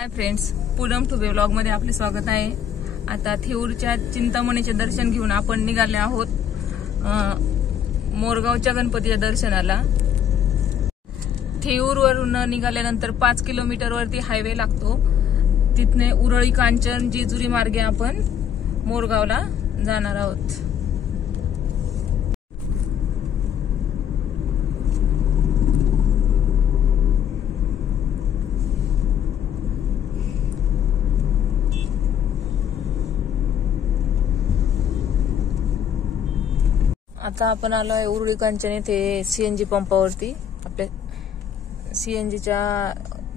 Hi friends, Poonam टुबे vlog मध्ये आपले स्वागत आहे। आता थेऊरच्या चिंतामणीचे दर्शन घेऊन आपण निघाले आहोत मोरगावच्या गणपतीच्या दर्शनाला। थेऊर वरून निघाल्यानंतर 5 किलोमीटर वरती हायवे लागतो। तिथने उरळी कांचन जेजुरी मार्गे आपण मोरगावला जाणार आहोत। आता आपण आलो आहे उरुळी कांचन येथे सीएनजी पंपावरती। आपल्या सीएनजीच्या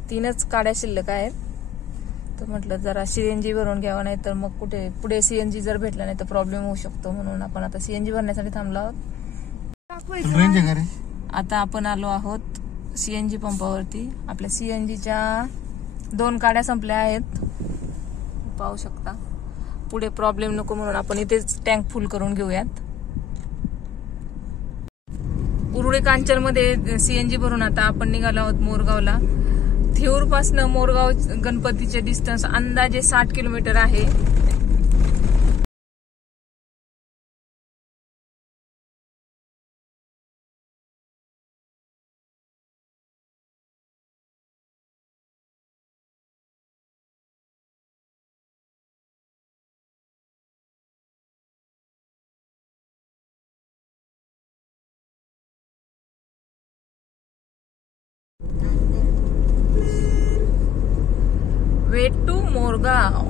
3च गाड्या शिल्लक आहेत, तर म्हटलं जरा सीएनजी भरून घ्यावा, नाही तर मग पुढे सीएनजी जर भेटला नाही तर प्रॉब्लेम होऊ शकतो, म्हणून आपण आता सीएनजी भरण्यासाठी थांबलो आहोत। आता आपण आलो आहोत सीएनजी पंपावरती। आपल्या सीएनजीच्या 2 गाड्या संपल्या आहेत, पाहू शकता। पुढे प्रॉब्लेम नको म्हणून आपण इथेच टँक फुल करून घेऊयात। उरुळी कांचन मध्ये सीएनजी भरून आता आपण निघालो आहोत मोरगावला। थेऊर पासून मोरगाव गणपतीचे डिस्टन्स अंदाजे 60 किलोमीटर आहे। Way to Morgaon.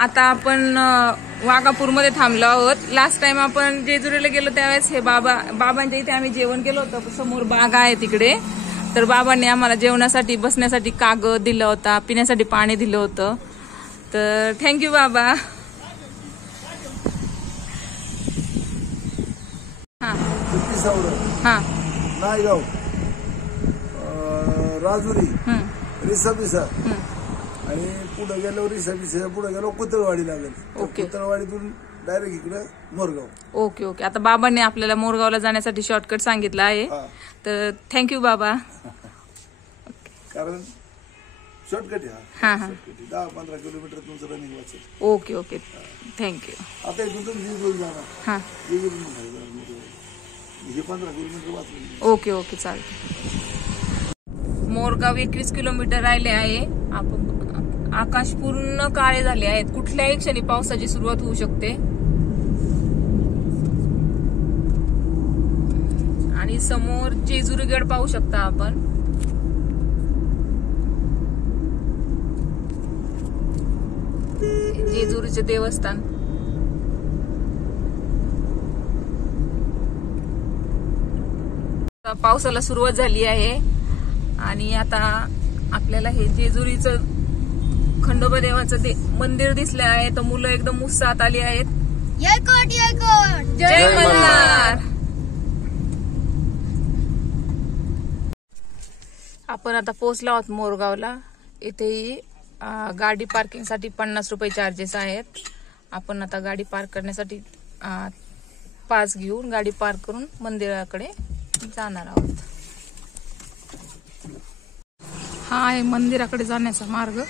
आता आपण वाघापूर मध्ये थांबलो आहोत। लास्ट टाइम आपण जेजुरीला गेलो त्यावेळेस हे बाबांच्या इथे आम्ही जेवण केलं होतं। समोर बाग आहे तिकडे, तर बाबांनी आम्हाला जेवणासाठी बसण्यासाठी कागद दिला होता, पिण्यासाठी पाणी दिलं होतं, तर थँक्यू बाबा। हा हा नायगाव, राजुरी, रिसाबिसा आणि पुढे गेलो रिसाबिसा पुढे गेलो कुतळवाडी लागेल। कुतळवाडीतून डायरेक्ट इकडे मोरगाव। Okay okay. आता बाबांनी आपल्याला मोरगावला जाण्यासाठी शॉर्टकट सांगितलं आहे, तर थँक्यू बाबा। कारण शॉर्टकट हा हा 10-15 किलोमीटर तुमचं रनिंग वाचेल. Okay okay thank you. आता इथून तुम्ही जेजुरी जाणार, हा जेजुरी हे 15 किलोमीटर वाचलं. ओके ओके चालतं. मोरगाव 21 किलोमीटर राहिले आहे. आपण आकाश पूर्ण काळे झाले आहेत. कुठल्याही क्षणी पावसाची सुरुवात होऊ शकते. आणि समोर जेजुरीगड पाहू शकता आपण. जेजुरीचे देवस्थान. पावसाला सुरुवात झाली आहे आणि आता आपल्याला हे जेजुरीचं खंडोबा देवाचं मंदिर दिसलं आहे. तर मुलं एकदम उत्साहात आली आहेत. जय मल्हार. आपण आता पोहोचलो आहोत मोरगावला. इथेही गाडी पार्किंग साठी 50 रुपये चार्जेस आहेत. आपण आता गाडी पार्क करण्यासाठी पास घेऊन गाडी पार्क करून मंदिराकडे जाणार आहोत. हा आहे मंदिराकडे जाण्याचा मार्ग.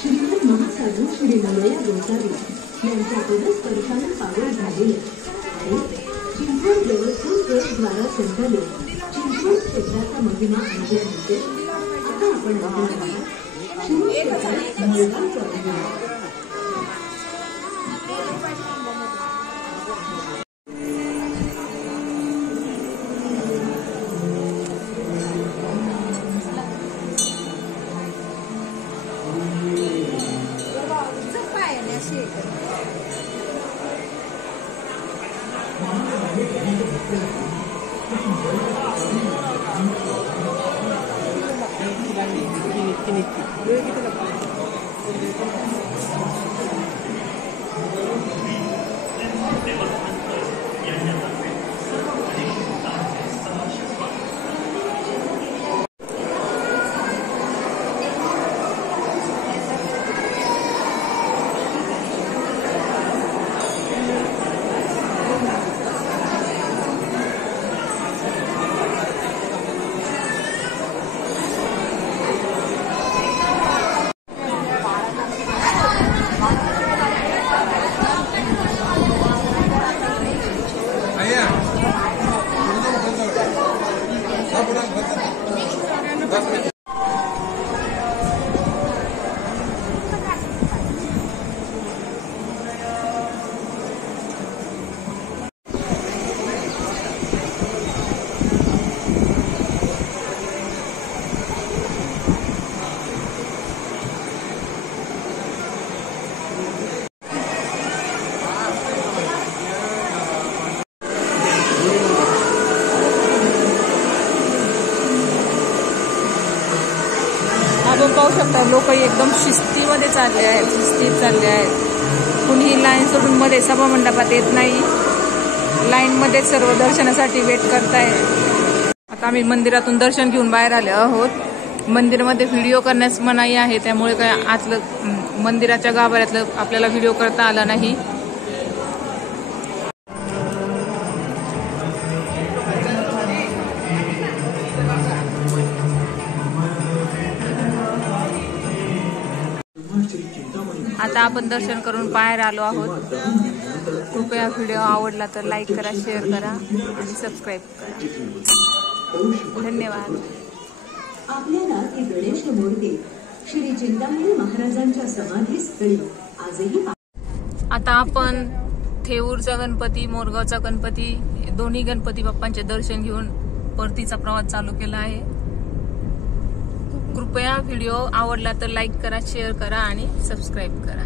श्रीमद महासाधू श्री मलया गोसावी यांच्याकडून स्पर्शाने पावन झालेले आणि चिंचवड देवस्थान ट्रस्टद्वारा संचालित चिंचवड क्षेत्राचा महिमा अनुभवामध्ये आता आपण बघणार आहोत श्री क्षेत्रात मोरगावचा अनुभव. आपण पाहू शकता लोक एकदम शिस्तीमध्ये चालले आहेत, शिस्तीत चालले आहेत. कुणीही लाईन सोडून मध्ये सभा मंडपात येत नाही. लाईन मध्ये सर्व दर्शनासाठी वेट करताय. आता आम्ही मंदिरातून दर्शन घेऊन बाहेर आले आहोत. मंदिरामध्ये व्हिडिओ करण्यास मनाई आहे, त्यामुळे काय आतलं मंदिराच्या गाभाऱ्यातलं आपल्याला व्हिडिओ करता आला नाही. आता आपण दर्शन करून बाहेर आलो आहोत. कृपया व्हिडिओ आवडला तर लाईक करा, शेअर करा आणि सबस्क्राईब करा. धन्यवाद. आपल्याला ती गणेश मूर्ती श्री चिंतामणी महाराजांच्या समाधीस्थळी आजही आता आपण थेऊरचा गणपती, मोरगावचा गणपती, दोन्ही गणपती बाप्पांचे दर्शन घेऊन परतीचा प्रवास चालू केला आहे. कृपया व्हिडिओ आवडला तर लाईक करा, शेअर करा आणि सबस्क्राईब करा.